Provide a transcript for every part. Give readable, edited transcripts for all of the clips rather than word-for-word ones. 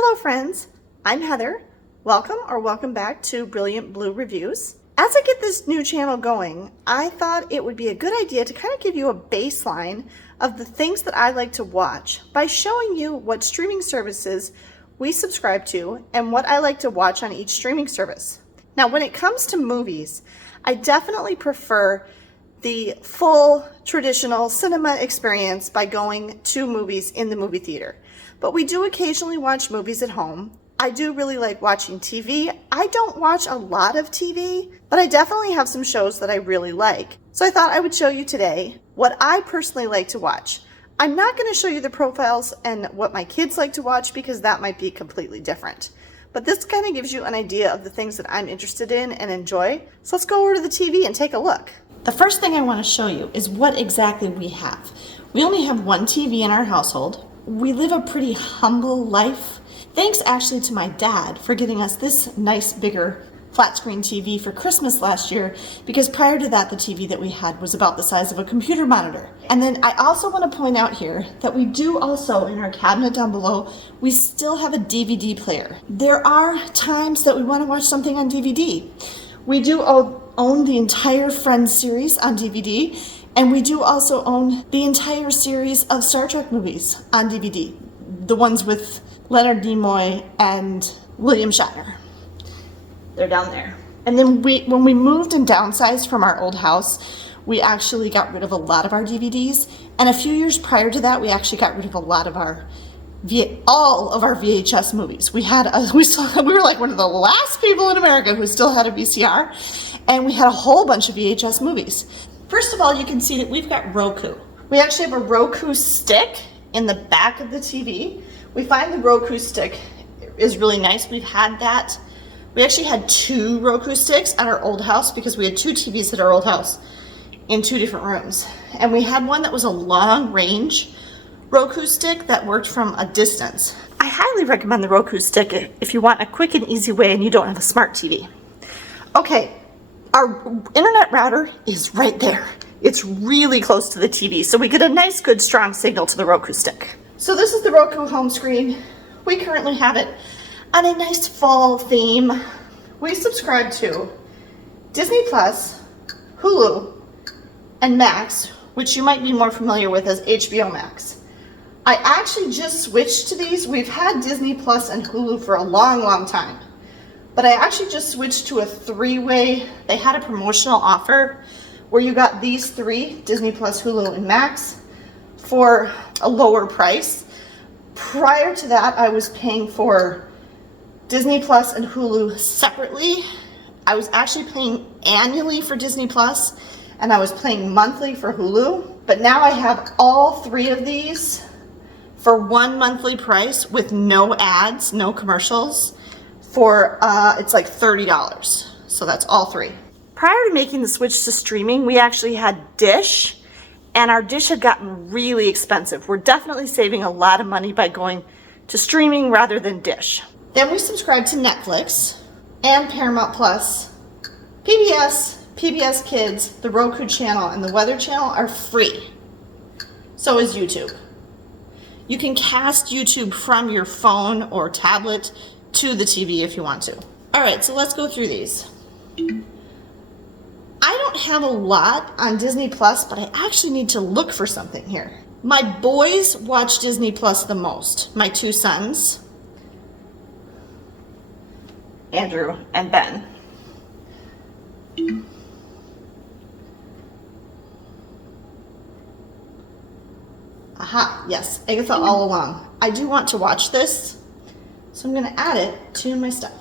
Hello friends, I'm Heather. Welcome back to Brilliant Blue Reviews. As I get this new channel going, I thought it would be a good idea to kind of give you a baseline of the things that I like to watch by showing you what streaming services we subscribe to and what I like to watch on each streaming service. Now, when it comes to movies, I definitely prefer the full traditional cinema experience by going to movies in the movie theater. But we do occasionally watch movies at home. I do really like watching TV. I don't watch a lot of TV, but I definitely have some shows that I really like. So I thought I would show you today what I personally like to watch. I'm not going to show you the profiles and what my kids like to watch because that might be completely different. But this kind of gives you an idea of the things that I'm interested in and enjoy. So let's go over to the TV and take a look. The first thing I want to show you is what exactly we have. We only have one TV in our household. We live a pretty humble life. Thanks actually to my dad for getting us this nice bigger flat screen TV for Christmas last year, because prior to that the TV that we had was about the size of a computer monitor. And then I also want to point out here that we do also, in our cabinet down below, we still have a DVD player. There are times that we want to watch something on DVD. We do own the entire Friends series on DVD, and we do also own the entire series of Star Trek movies on DVD. The ones with Leonard Nimoy and William Shatner. They're down there. And then when we moved and downsized from our old house, we actually got rid of a lot of our DVDs. And a few years prior to that, we actually got rid of a lot of all of our VHS movies. We were like one of the last people in America who still had a VCR, and we had a whole bunch of VHS movies. First of all, you can see that we've got Roku. We actually have a Roku stick in the back of the TV. We find the Roku stick is really nice. We've had that. We actually had two Roku sticks at our old house because we had two TVs at our old house in two different rooms. And we had one that was a long range Roku stick that worked from a distance. I highly recommend the Roku stick if you want a quick and easy way and you don't have a smart TV. Okay, our internet router is right there. It's really close to the TV, so we get a nice, good, strong signal to the Roku stick. So this is the Roku home screen. We currently have it on a nice fall theme. We subscribe to Disney Plus, Hulu, and Max, which you might be more familiar with as HBO Max. I actually just switched to these. We've had Disney Plus and Hulu for a long, long time. But I actually just switched to a three-way. They had a promotional offer where you got these three, Disney Plus, Hulu, and Max, for a lower price. Prior to that, I was paying for Disney Plus and Hulu separately. I was actually paying annually for Disney Plus, and I was paying monthly for Hulu. But now I have all three of these for one monthly price with no ads, no commercials, for it's like $30. So that's all three. Prior to making the switch to streaming, we actually had Dish, and our Dish had gotten really expensive. We're definitely saving a lot of money by going to streaming rather than Dish. Then we subscribed to Netflix and Paramount Plus. PBS Kids, the Roku channel, and the Weather channel are free. So is YouTube. You can cast YouTube from your phone or tablet to the TV if you want to. All right, so let's go through these. I don't have a lot on Disney Plus, but I actually need to look for something here. My boys watch Disney Plus the most. My two sons, Andrew and Ben. Aha, yes, Agatha All Along. I do want to watch this, so I'm gonna add it to my stuff.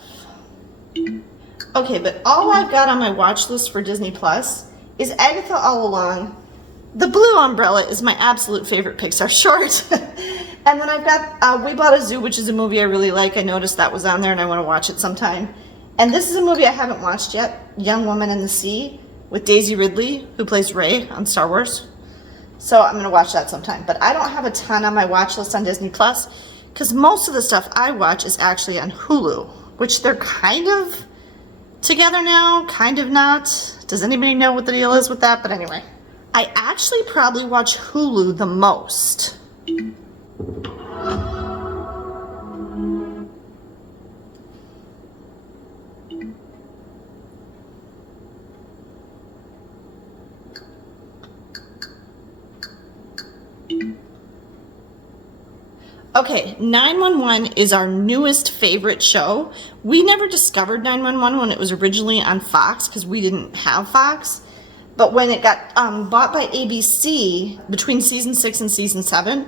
Okay, but all I've got on my watch list for Disney Plus is Agatha All Along. The Blue Umbrella is my absolute favorite Pixar short. And then I've got We Bought a Zoo, which is a movie I really like. I noticed that was on there and I want to watch it sometime. And this is a movie I haven't watched yet, Young Woman in the Sea, with Daisy Ridley, who plays Rey on Star Wars. So I'm going to watch that sometime. But I don't have a ton on my watch list on Disney Plus because most of the stuff I watch is actually on Hulu, which they're kind of together now, kind of not. Does anybody know what the deal is with that? But anyway, I actually probably watch Hulu the most. Okay, 911 is our newest favorite show. We never discovered 911 when it was originally on Fox because we didn't have Fox. But when it got bought by ABC between season 6 and season 7,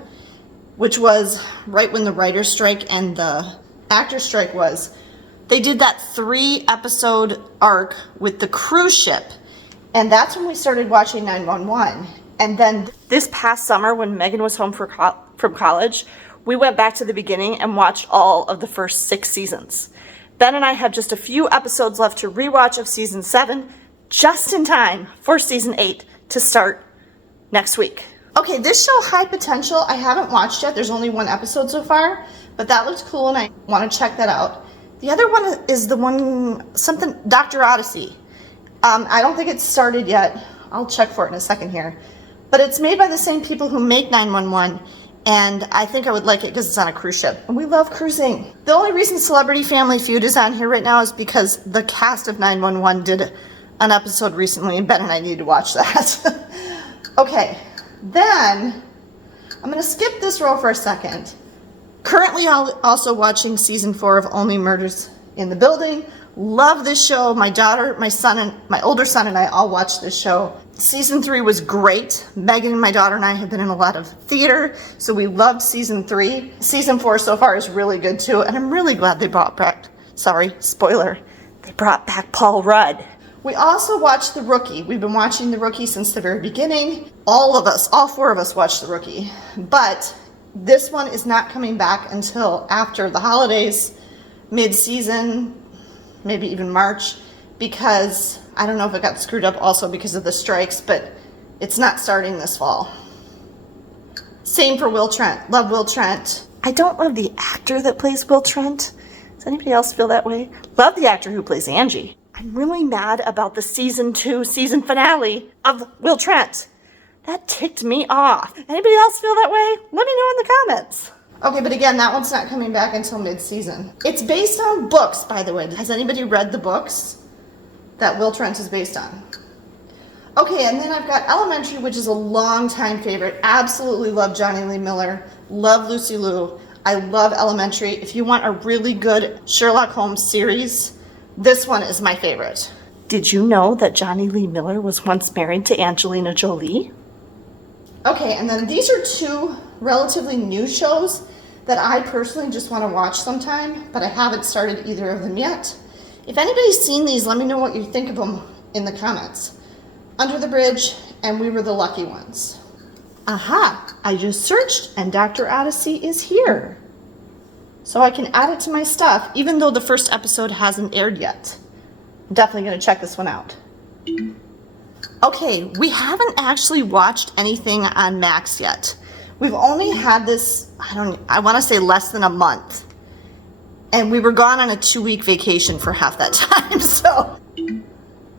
which was right when the writer's strike and the actor's strike was, they did that 3-episode arc with the cruise ship. And that's when we started watching 911. And then this past summer when Megan was home from college, we went back to the beginning and watched all of the first 6 seasons. Ben and I have just a few episodes left to rewatch of season 7, just in time for season 8 to start next week. Okay, this show, High Potential, I haven't watched yet. There's only 1 episode so far, but that looks cool and I want to check that out. The other one is the one, something, Dr. Odyssey. I don't think it's started yet. I'll check for it in a second here. But it's made by the same people who make 911. And I think I would like it because it's on a cruise ship. And we love cruising. The only reason Celebrity Family Feud is on here right now is because the cast of 911 did an episode recently, and Ben and I need to watch that. Okay, then I'm going to skip this row for a second. Currently also watching season 4 of Only Murders in the Building. Love this show. My daughter, my son, and my older son and I all watched this show. Season 3 was great. Megan and my daughter and I have been in a lot of theater, so we loved season 3. Season 4 so far is really good too, and I'm really glad they brought back, sorry, spoiler, they brought back Paul Rudd. We also watched The Rookie. We've been watching The Rookie since the very beginning. All of us, all 4 of us watched The Rookie, but this one is not coming back until after the holidays, mid-season, maybe even March, because I don't know if it got screwed up also because of the strikes, but it's not starting this fall. Same for Will Trent. Love Will Trent. I don't love the actor that plays Will Trent. Does anybody else feel that way? Love the actor who plays Angie. I'm really mad about the season 2 season finale of Will Trent. That ticked me off. Anybody else feel that way? Let me know in the comments. Okay, but again, that one's not coming back until mid-season. It's based on books, by the way. Has anybody read the books that Will Trent is based on? Okay, and then I've got Elementary, which is a long-time favorite. Absolutely love Johnny Lee Miller. Love Lucy Liu. I love Elementary. If you want a really good Sherlock Holmes series, this one is my favorite. Did you know that Johnny Lee Miller was once married to Angelina Jolie? Okay, and then these are 2 relatively new shows that I personally just want to watch sometime, but I haven't started either of them yet. If anybody's seen these, let me know what you think of them in the comments. Under the Bridge and We Were the Lucky Ones. Aha, I just searched and Dr. Odyssey is here. So I can add it to my stuff, even though the first episode hasn't aired yet. I'm definitely going to check this one out. Okay, we haven't actually watched anything on Max yet. We've only had this, I want to say less than a month. And we were gone on a 2-week vacation for half that time, so.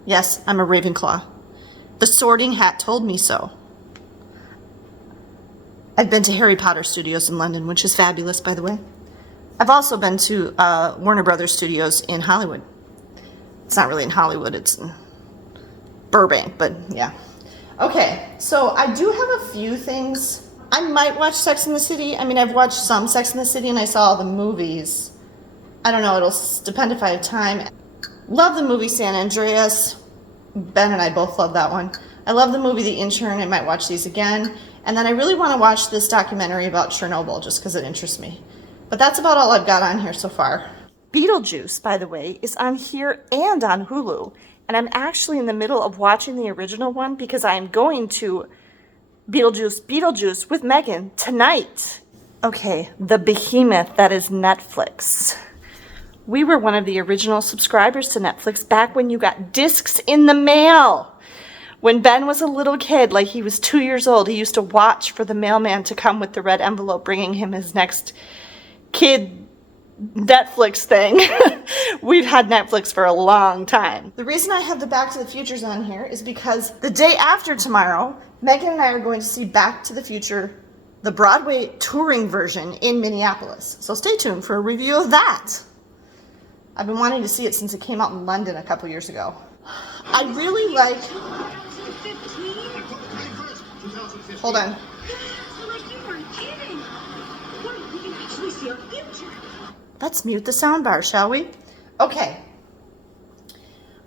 Yes, I'm a Ravenclaw. The Sorting Hat told me so. I've been to Harry Potter Studios in London, which is fabulous, by the way. I've also been to Warner Brothers Studios in Hollywood. It's not really in Hollywood, it's in Burbank, but yeah. Okay, so I do have a few things. I might watch Sex and the City. I mean, I've watched some Sex and the City and I saw all the movies. I don't know, it'll depend if I have time. Love the movie San Andreas. Ben and I both love that one. I love the movie The Intern. I might watch these again. And then I really want to watch this documentary about Chernobyl just because it interests me. But that's about all I've got on here so far. Beetlejuice, by the way, is on here and on Hulu. And I'm actually in the middle of watching the original one because I am going to Beetlejuice with Megan tonight. Okay, the behemoth that is Netflix. We were one of the original subscribers to Netflix back when you got discs in the mail. When Ben was a little kid, like he was 2 years old, he used to watch for the mailman to come with the red envelope bringing him his next kid Netflix thing. We've had Netflix for a long time. The reason I have the Back to the Futures on here is because the day after tomorrow, Megan and I are going to see Back to the Future, the Broadway touring version in Minneapolis. So stay tuned for a review of that. I've been wanting to see it since it came out in London a couple years ago. I really like... Hold on. let's mute the soundbar, shall we? Okay.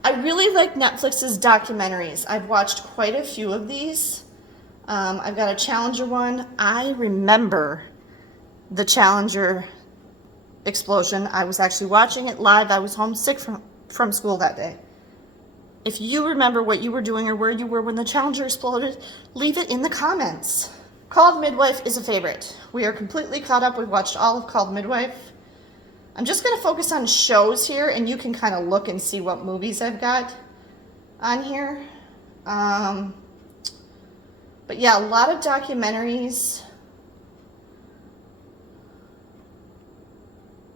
I really like Netflix's documentaries. I've watched quite a few of these. I've got a Challenger one. I remember the Challenger explosion. I was actually watching it live. I was homesick from school that day. If you remember what you were doing or where you were when the Challenger exploded, leave it in the comments. Called Midwife is a favorite. We are completely caught up. We've watched all of Called Midwife. I'm just going to focus on shows here, and you can kind of look and see what movies I've got on here. But yeah, a lot of documentaries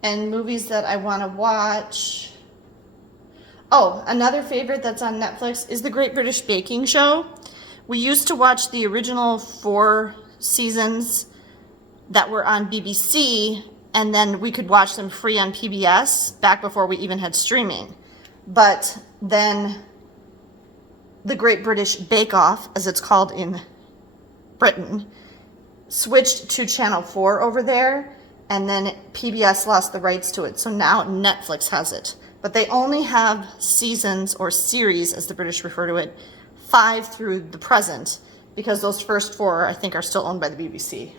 and movies that I want to watch. Oh, another favorite that's on Netflix is The Great British Baking Show. We used to watch the original 4 seasons that were on BBC, and then we could watch them free on PBS back before we even had streaming. But then the Great British Bake Off, as it's called in Britain, switched to Channel 4 over there, and then PBS lost the rights to it. So now Netflix has it. But they only have seasons, or series as the British refer to it, 5 through the present, because those first 4, I think, are still owned by the BBC.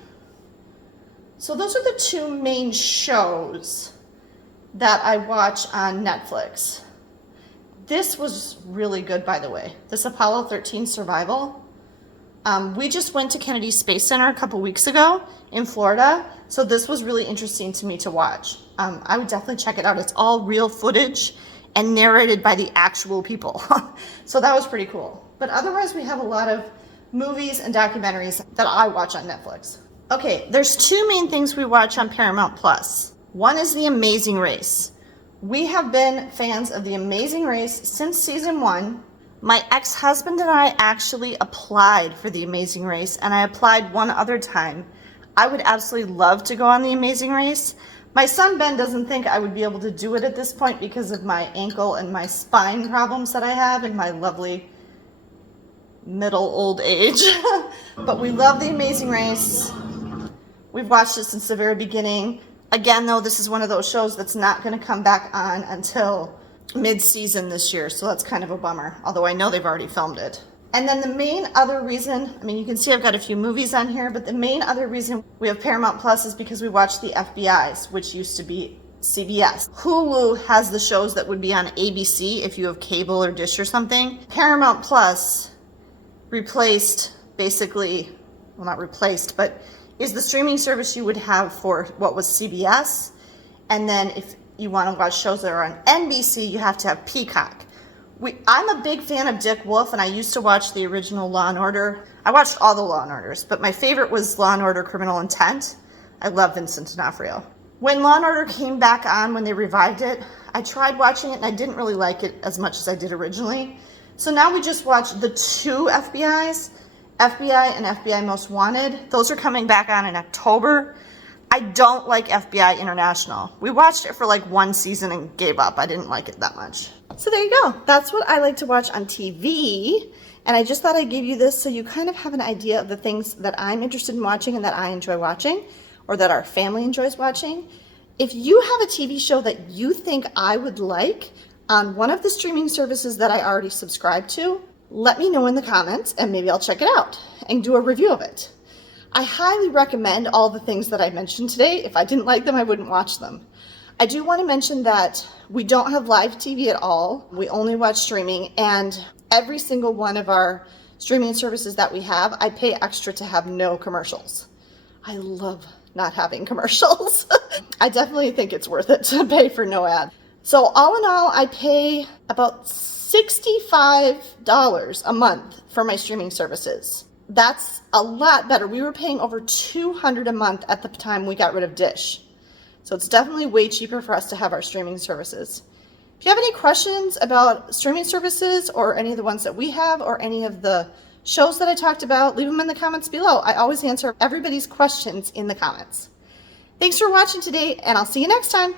So those are the 2 main shows that I watch on Netflix. This was really good, by the way. This Apollo 13 Survival. We just went to Kennedy Space Center a couple weeks ago in Florida, so this was really interesting to me to watch. I would definitely check it out. It's all real footage and narrated by the actual people. So that was pretty cool. But otherwise, we have a lot of movies and documentaries that I watch on Netflix. Okay, there's 2 main things we watch on Paramount Plus. One is The Amazing Race. We have been fans of The Amazing Race since season 1. My ex-husband and I actually applied for The Amazing Race, and I applied one other time. I would absolutely love to go on The Amazing Race. My son Ben doesn't think I would be able to do it at this point because of my ankle and my spine problems that I have in my lovely middle old age. But we love The Amazing Race. We've watched it since the very beginning. Again, though, this is one of those shows that's not going to come back on until mid-season this year, so that's kind of a bummer, although I know they've already filmed it. And then the main other reason, I mean, you can see I've got a few movies on here, but the main other reason we have Paramount Plus is because we watch the FBIs, which used to be CBS. Hulu has the shows that would be on ABC if you have cable or Dish or something. Paramount Plus replaced, basically, well, not replaced, but is the streaming service you would have for what was CBS. And then if you want to watch shows that are on NBC, you have to have Peacock. I'm a big fan of Dick Wolf, and I used to watch the original Law & Order. I watched all the Law & Orders, but my favorite was Law & Order Criminal Intent. I love Vincent D'Onofrio. When Law & Order came back on, when they revived it, I tried watching it, and I didn't really like it as much as I did originally. So now we just watch the 2 FBIs, FBI and FBI Most Wanted. Those are coming back on in October. I don't like FBI International. We watched it for like 1 season and gave up. I didn't like it that much. So there you go. That's what I like to watch on TV. And I just thought I'd give you this so you kind of have an idea of the things that I'm interested in watching and that I enjoy watching, or that our family enjoys watching. If you have a TV show that you think I would like on one of the streaming services that I already subscribe to, let me know in the comments and maybe I'll check it out and do a review of it. I highly recommend all the things that I mentioned today. If I didn't like them, I wouldn't watch them. I do want to mention that we don't have live TV at all. We only watch streaming, and every single one of our streaming services that we have, I pay extra to have no commercials. I love not having commercials. I definitely think it's worth it to pay for no ad. So all in all, I pay about $65 a month for my streaming services. That's a lot better. We were paying over $200 a month at the time we got rid of Dish. So it's definitely way cheaper for us to have our streaming services. If you have any questions about streaming services or any of the ones that we have or any of the shows that I talked about, leave them in the comments below. I always answer everybody's questions in the comments. Thanks for watching today, and I'll see you next time.